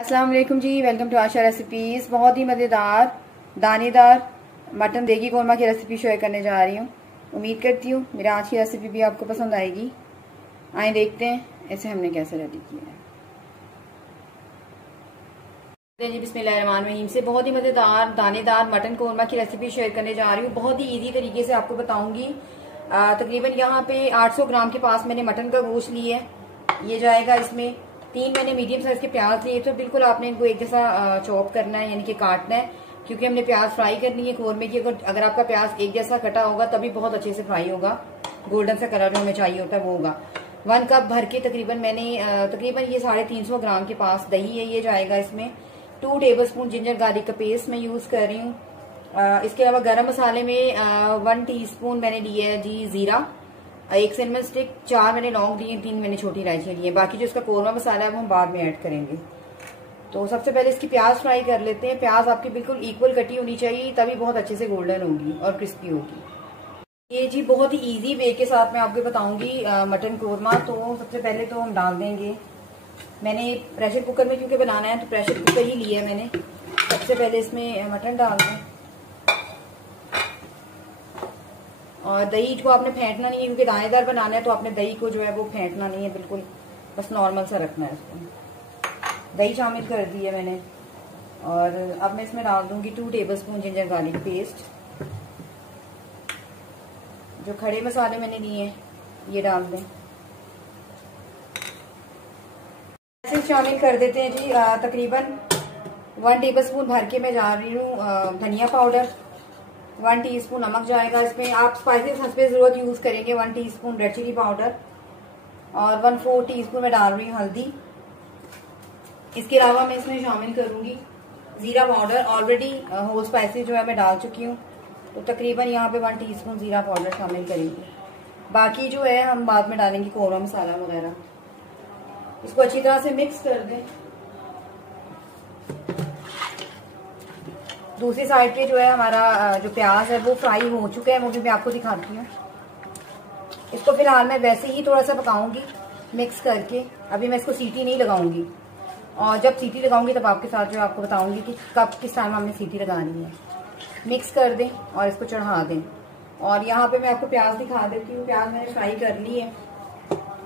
अस्सलाम वालेकुम जी, welcome to Asha recipes. बहुत ही मज़ेदार दानेदार मटन देगी कौरमा की रेसिपी शेयर करने जा रही हूँ। उम्मीद करती हूँ मेरी आज की रेसिपी भी आपको पसंद आएगी। आए देखते हैं इसे हमने कैसे रेडी किया है। जी बिस्मिल्लाहिर्रहमानिर्रहीम से बहुत ही मज़ेदार दानेदार मटन कौरमा की रेसिपी शेयर करने जा रही हूँ। बहुत ही ईजी तरीके से आपको बताऊंगी। तकरीबन यहाँ पे 800 ग्राम के पास मैंने मटन का गोश्त लिया है। ये जाएगा इसमें 3 मैंने मीडियम साइज के प्याज लिए। तो बिल्कुल आपने इनको एक जैसा चॉप करना है, यानी कि काटना है, क्योंकि हमने प्याज फ्राई करनी है कौरमे की। अगर आपका प्याज एक जैसा कटा होगा तभी बहुत अच्छे से फ्राई होगा, गोल्डन सा कलर जो हमें चाहिए होता है वो होगा। 1 कप भर के तकरीबन मैंने तकरीबन ये 350 ग्राम के पास दही है, ये जाएगा इसमें। 2 टेबलस्पून जिंजर गार्लिक का पेस्ट मैं यूज कर रही हूँ। इसके अलावा गरम मसाले में 1 टीस्पून मैंने लिया है जी जीरा, 1 सिनेमन स्टिक, 4 मैंने लौंग लिए, 3 मैंने छोटी इलायची ली है। बाकी जो इसका कौरमा मसाला है वो हम बाद में ऐड करेंगे। तो सबसे पहले इसकी प्याज फ्राई कर लेते हैं। प्याज आपकी बिल्कुल इक्वल कटी होनी चाहिए, तभी बहुत अच्छे से गोल्डन होगी और क्रिस्पी होगी। ये जी बहुत ही इजी वे के साथ मैं आपको बताऊंगी मटन कौरमा। तो सबसे पहले तो हम डाल देंगे, मैंने प्रेशर कुकर में क्योंकि बनाना है तो प्रेशर कुकर ही लिया है मैंने। सबसे पहले इसमें मटन डाल दें और दही को आपने फेंटना नहीं है, क्योंकि दानेदार बनाना है तो आपने दही को जो है वो फेंटना नहीं है, बिल्कुल बस नॉर्मल सा रखना है इसको। दही शामिल कर दी है मैंने और अब मैं इसमें डाल दूंगी 2 टेबलस्पून जिंजर गार्लिक पेस्ट। जो खड़े मसाले मैंने लिए हैं ये डाल दें। ऐसे शामिल कर देते हैं जी तकरीबन 1 टेबलस्पून भर के मैं जा रही हूँ धनिया पाउडर। 1 टीस्पून नमक जाएगा इसमें। आप स्पाइसेस हंसपे जरूरत यूज करेंगे। 1 टीस्पून रेड चिली पाउडर और 1/4 टीस्पून मैं डाल रही हूँ हल्दी। इसके अलावा मैं इसमें शामिल करूंगी जीरा पाउडर। ऑलरेडी होल स्पाइसेस जो है मैं डाल चुकी हूँ, तो तकरीबन यहाँ पे 1 टीस्पून जीरा पाउडर शामिल करेंगे। बाकी जो है हम बाद में डालेंगे कौरमा मसाला वगैरह। इसको अच्छी तरह से मिक्स कर दें। दूसरी साइड पे जो है हमारा जो प्याज है वो फ्राई हो चुका है, वो भी मैं आपको दिखाती हूँ। इसको फिलहाल मैं वैसे ही थोड़ा सा पकाऊंगी मिक्स करके। अभी मैं इसको सीटी नहीं लगाऊंगी, और जब सीटी लगाऊंगी तब आपके साथ जो आपको बताऊंगी कि कब किस टाइम हमने सीटी लगानी है। मिक्स कर दें और इसको चढ़ा दें। और यहाँ पे मैं आपको प्याज दिखा देती हूँ। प्याज मैंने फ्राई कर ली है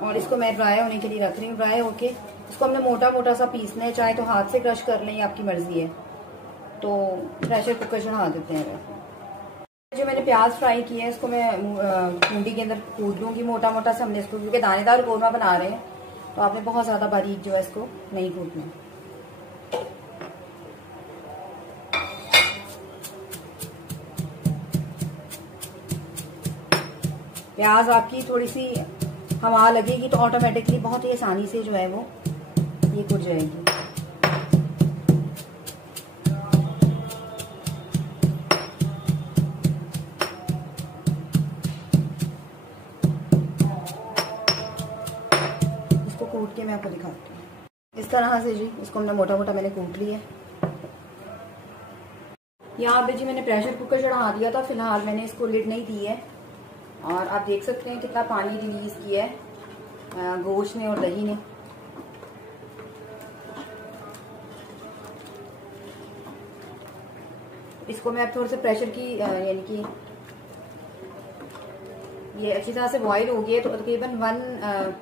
और इसको मैं ड्राई होने के लिए रख रही हूँ। ड्राई होके इसको हमने मोटा मोटा सा पीसना है, चाहे तो हाथ से क्रश कर लें, आपकी मर्जी है। तो प्रेशर कुकर चढ़ा देते हैं। जो मैंने प्याज फ्राई किया है इसको मैं मुंडी के अंदर कूट लूंगी मोटा मोटा से। हमने इसको क्योंकि दानेदार कौरमा बना रहे हैं तो आपने बहुत ज्यादा बारीक जो है इसको नहीं कूटना। प्याज आपकी थोड़ी सी हवा लगेगी तो ऑटोमेटिकली बहुत ही आसानी से जो है वो ये कूट जाएगी। कूट के मैं आपको दिखाती हूँ इस तरह से जी। इसको हमने मोटा मोटा मैंने कूट लिया है। यहाँ पे जी मैंने प्रेशर कुकर चढ़ा दिया था। फिलहाल मैंने इसको लिड नहीं दी है और आप देख सकते हैं कितना पानी रिलीज किया है गोश्त ने और दही ने। इसको मैं अब थोड़ा सा प्रेशर की यानी कि ये अच्छी तरह से बॉईल हो गया है, तो तकरीबन 1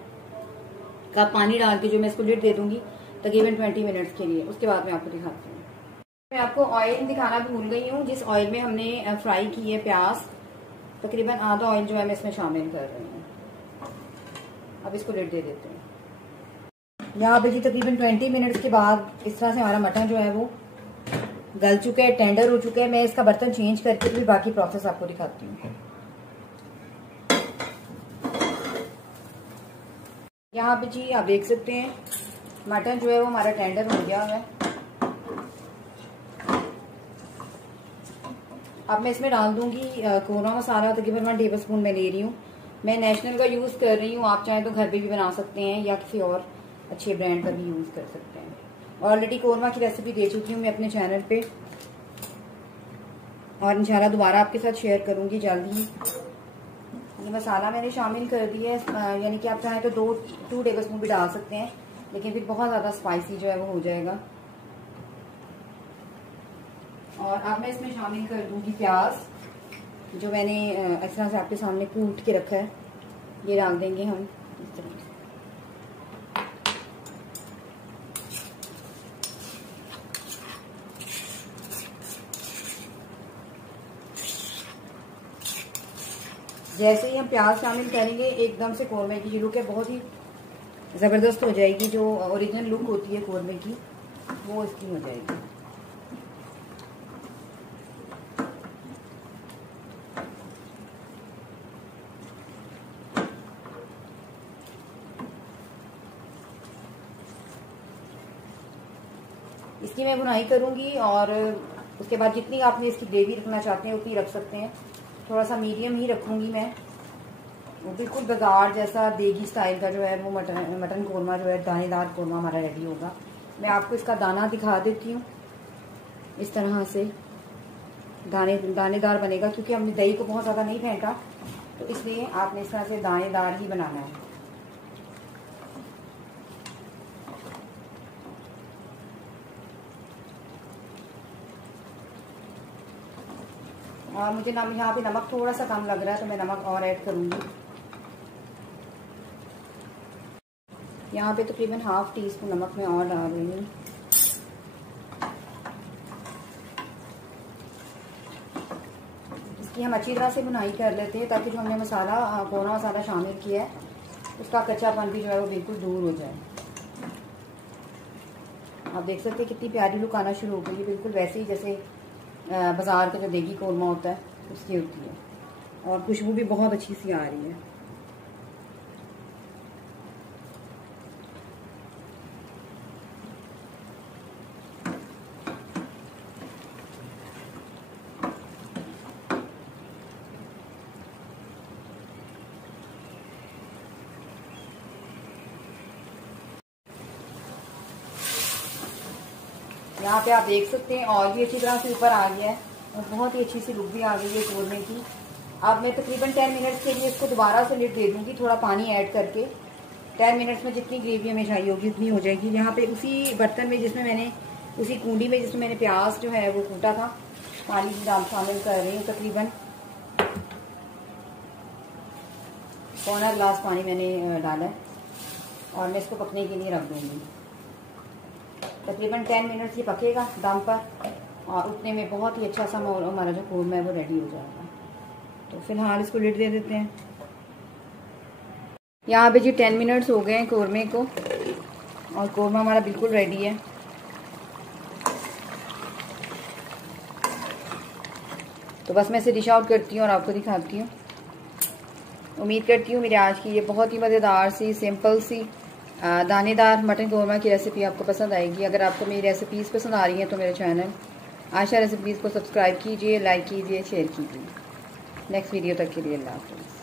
कप पानी डाल के जो मैं इसको लिड दे दूंगी तकरीबन 20 मिनट्स के लिए। उसके बाद मैं आपको दिखाती हूँ। मैं आपको ऑयल दिखाना भूल गई हूँ। जिस ऑयल में हमने फ्राई की है प्याज, तकरीबन आधा ऑयल जो है मैं इसमें शामिल कर रही हूँ। अब इसको लिड दे देते हैं। यहाँ पे जी तकरीबन 20 मिनट्स के बाद इस तरह से हमारा मटन जो है वो गल चुका है, टेंडर हो चुका है। मैं इसका बर्तन चेंज करके भी बाकी प्रोसेस आपको दिखाती हूँ। यहाँ पे जी आप देख सकते हैं मटन जो है वो हमारा टेंडर हो गया है। अब मैं इसमें डाल दूंगी कौरमा मसाला। तकरीबन 1 टेबलस्पून मैं ले रही हूँ। मैं नेशनल का यूज कर रही हूँ, आप चाहें तो घर पे भी बना सकते हैं या किसी और अच्छे ब्रांड का भी यूज कर सकते हैं। ऑलरेडी कौरमा की रेसिपी दे चुकी हूँ मैं अपने चैनल पे और इंशाल्लाह दोबारा आपके साथ शेयर करूंगी जल्दी ही। ये मसाला मैंने शामिल कर दिया है, यानी कि आप चाहें तो 2 टेबलस्पून भी डाल सकते हैं, लेकिन फिर बहुत ज़्यादा स्पाइसी जो है वो हो जाएगा। और अब मैं इसमें शामिल कर दूंगी प्याज, जो मैंने इस तरह से आपके सामने कूट के रखा है। ये डाल देंगे हम इस तरह से। जैसे ही हम प्याज शामिल करेंगे एकदम से कौरमे की लुक है बहुत ही ज़बरदस्त हो जाएगी। जो ओरिजिनल लुक होती है कौरमे की वो इसकी हो जाएगी। इसकी मैं भुनाई करूंगी और उसके बाद जितनी आपने इसकी ग्रेवी रखना चाहते हैं उतनी रख सकते हैं। थोड़ा सा मीडियम ही रखूंगी मैं। वो बिल्कुल बाजार जैसा देगी स्टाइल का जो है वो मटन कौरमा जो है दानेदार कौरमा हमारा रेडी होगा। मैं आपको इसका दाना दिखा देती हूँ। इस तरह से दानेदार बनेगा, क्योंकि हमने दही को बहुत ज़्यादा नहीं फेंटा, तो इसलिए आपने इस तरह से दानेदार ही बनाना है। और मुझे यहाँ पे नमक थोड़ा सा कम लग रहा है, तो मैं नमक और ऐड करूँगी। यहाँ पे तकरीबन हाफ टी स्पून नमक मैं और डाल रही हूँ। इसकी हम अच्छी तरह से भुनाई कर लेते हैं, ताकि जो हमने मसाला कौरमा मसाला शामिल किया है उसका कच्चापन भी जो है वो बिल्कुल दूर हो जाए। आप देख सकते हैं कितनी प्यारी लुक आना शुरू हो गई है, बिल्कुल वैसे ही जैसे बाजार का जो देगी कौरमा होता है उसकी होती है। और खुशबू भी बहुत अच्छी सी आ रही है। यहाँ पे आप देख सकते हैं और भी अच्छी तरह से ऊपर आ गया है और बहुत ही अच्छी सी लुक भी आ गई है कौरमे की। अब मैं तकरीबन 10 मिनट्स के लिए इसको दोबारा से लिड दे दूंगी, थोड़ा पानी ऐड करके। 10 मिनट्स में जितनी ग्रेवी हमें चाहिए होगी उतनी हो जाएगी। यहाँ पे उसी बर्तन में जिसमें मैंने उसी कूंडी में जिसमें मैंने प्याज जो है वो कूटा था, पानी डाल शामिल कर रही हूँ। तकरीबन पौना गिलास पानी मैंने डाला है और मैं इसको पकने के लिए रख दूँगी। तकरीबन 10 मिनट ही पकेगा दम पर और उतने में बहुत ही अच्छा सा हमारा जो कौरमा है वो रेडी हो जाएगा। तो फिलहाल इसको लिड दे देते हैं। यहाँ पे जी 10 मिनट्स हो गए हैं कौरमे को और कौरमा हमारा बिल्कुल रेडी है। तो बस मैं इसे डिश आउट करती हूँ और आपको दिखाती हूँ। उम्मीद करती हूँ मेरी आज की ये बहुत ही मज़ेदार सी सिंपल सी दानेदार मटन कौरमा की रेसिपी आपको पसंद आएगी। अगर आपको मेरी रेसिपीज़ पसंद आ रही हैं तो मेरे चैनल आयशा रेसिपीज़ को सब्सक्राइब कीजिए, लाइक कीजिए, शेयर कीजिए। नेक्स्ट वीडियो तक के लिए अल्लाह हाफ़िज़।